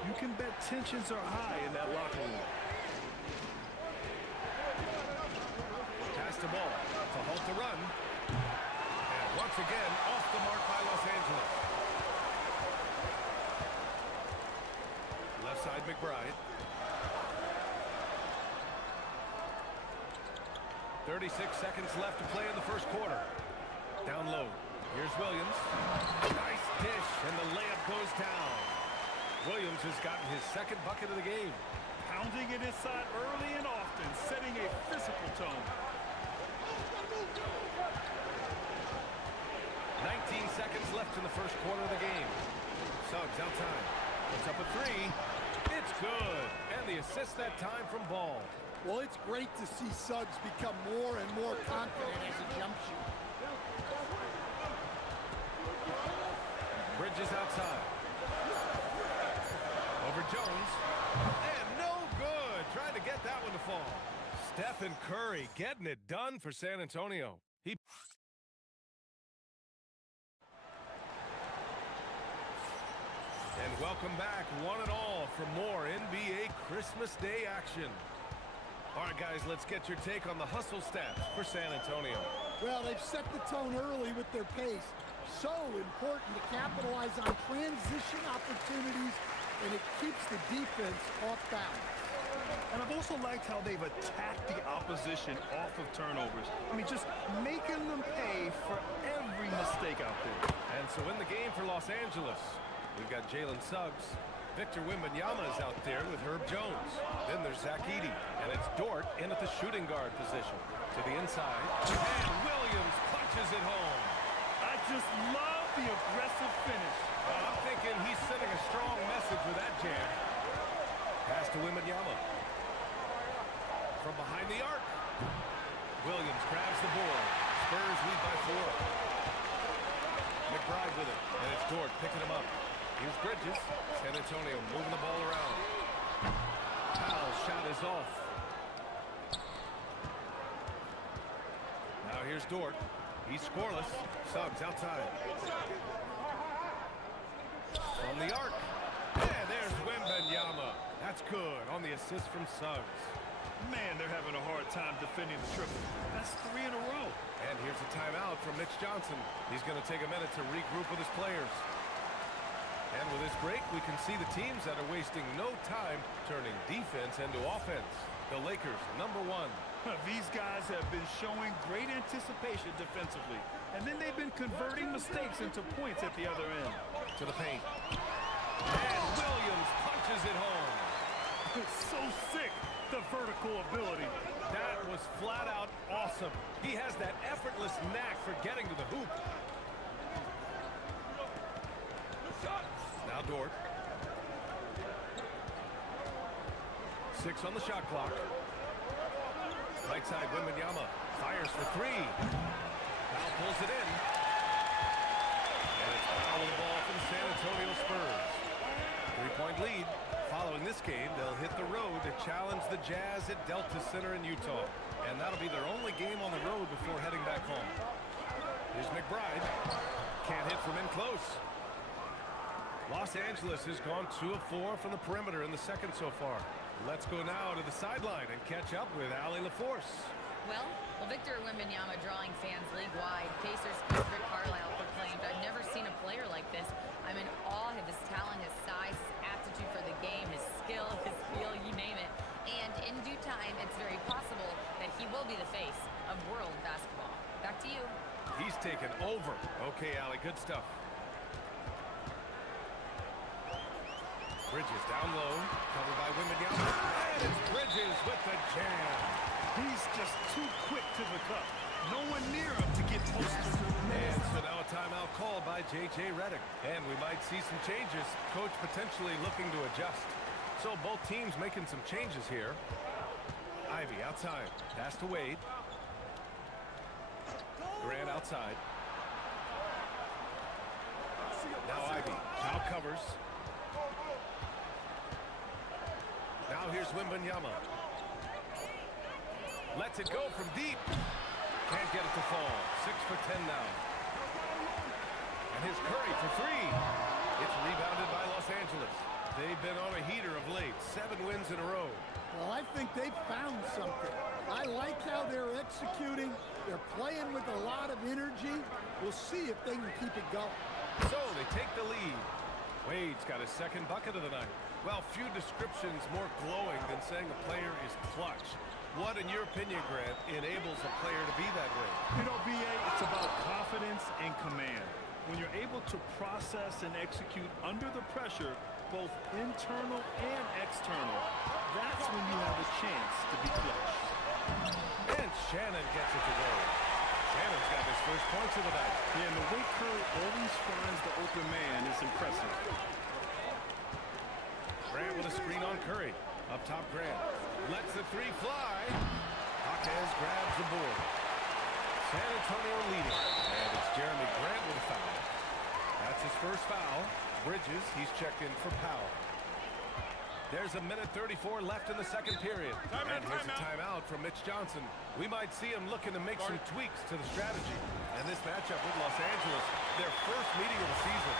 You can bet tensions are high in that locker room. Pass the ball to halt the run. And once again, off the mark by Los Angeles. Left side, McBride. 36 seconds left to play in the first quarter. Down low. Here's Williams. Nice dish, and the layup goes down. Williams has gotten his 2nd bucket of the game. Pounding it inside early and often, setting a physical tone. 19 seconds left in the first quarter of the game. Suggs outside. Puts up a three. It's good. And the assist that time from Ball. Well, it's great to see Suggs become more and more confident as a jump shooter. Bridges outside. Over Jones. And no good. Trying to get that one to fall. Stephen Curry getting it done for San Antonio. And welcome back, one and all, for more NBA Christmas Day action. All right, guys, let's get your take on the hustle stats for San Antonio. Well, they've set the tone early with their pace. So important to capitalize on transition opportunities, and it keeps the defense off balance. And I've also liked how they've attacked the opposition off of turnovers. I mean, just making them pay for every mistake out there. And so in the game for Los Angeles, we've got Jalen Suggs. Victor Wembanyama is out there with Herb Jones. Then there's Zach Edey. And it's Dort in at the shooting guard position. To the inside. And Williams punches it home. I just love the aggressive finish. I'm thinking he's sending a strong message with that jam. Pass to Wembanyama. From behind the arc. Williams grabs the board. Spurs lead by 4. McBride with it. And it's Dort picking him up. Here's Bridges. San Antonio moving the ball around. Powell's shot is off. Now here's Dort. He's scoreless. Suggs outside. From the arc. And there's Wembanyama. That's good on the assist from Suggs. Man, they're having a hard time defending the triple. That's 3 in a row. And here's a timeout from Mitch Johnson. He's going to take a minute to regroup with his players. And with this break, we can see the teams that are wasting no time turning defense into offense. The Lakers, number 1. These guys have been showing great anticipation defensively. And then they've been converting mistakes into points at the other end. To the paint. And Williams punches it home. It's so sick, the vertical ability. That was flat out awesome. He has that effortless knack for getting to the hoop. Now Dort. 6 on the shot clock. Right side, Wembanyama fires for 3. Now pulls it in. And it's foul the ball for the San Antonio Spurs. 3-point lead. Following this game, they'll hit the road to challenge the Jazz at Delta Center in Utah. And that'll be their only game on the road before heading back home. Here's McBride. Can't hit from in close. Los Angeles has gone 2 of 4 from the perimeter in the second so far. Let's go now to the sideline and catch up with Allie LaForce. Well, Victor Wembanyama drawing fans league-wide. Pacers coach Rick Carlisle proclaimed, "I've never seen a player like this. I'm in awe of his talent, his size, his aptitude for the game, his skill, his feel, you name it. And in due time, it's very possible that he will be the face of world basketball." Back to you. He's taken over. Okay, Allie, good stuff. Bridges down low, covered by Wembanyama. And it's Bridges with the jam. He's just too quick to the cup. No one near him to get posted. And so now a timeout called by J.J. Redick. And we might see some changes. Coach potentially looking to adjust. So both teams making some changes here. Ivy outside. Pass to Wade. Grant outside. Now Ivy. Now covers. Now here's Wembanyama. Lets it go from deep. Can't get it to fall. 6 for 10 now. And here's Curry for 3. It's rebounded by Los Angeles. They've been on a heater of late. 7 wins in a row. Well, I think they've found something. I like how they're executing. They're playing with a lot of energy. We'll see if they can keep it going. So they take the lead. Wade's got his second bucket of the night. Well, few descriptions more glowing than saying a player is clutch. What, in your opinion, Grant, enables a player to be that way? You know, B.A., it's about confidence and command. When you're able to process and execute under the pressure, both internal and external, that's when you have a chance to be clutch. And Shannon gets it to go. Shannon's got his first points of the night. Yeah, and the way Curry always finds the open man is impressive. Grant with a screen on Curry. Up top, Grant lets the three fly. Jaquez grabs the board. San Antonio leading. And it's Jeremy Grant with a foul. That's his first foul. Bridges, he's checked in for Powell. There's a minute 34 left in the second period. And here's a timeout from Mitch Johnson. We might see him looking to make some tweaks to the strategy. And this matchup with Los Angeles, their first meeting of the season.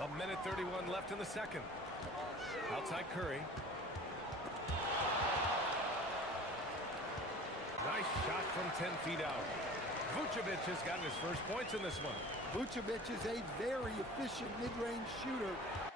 A minute 31 left in the second. Outside Curry. Nice shot from 10 feet out. Vucevic has gotten his first points in this one. Vucevic is a very efficient mid-range shooter.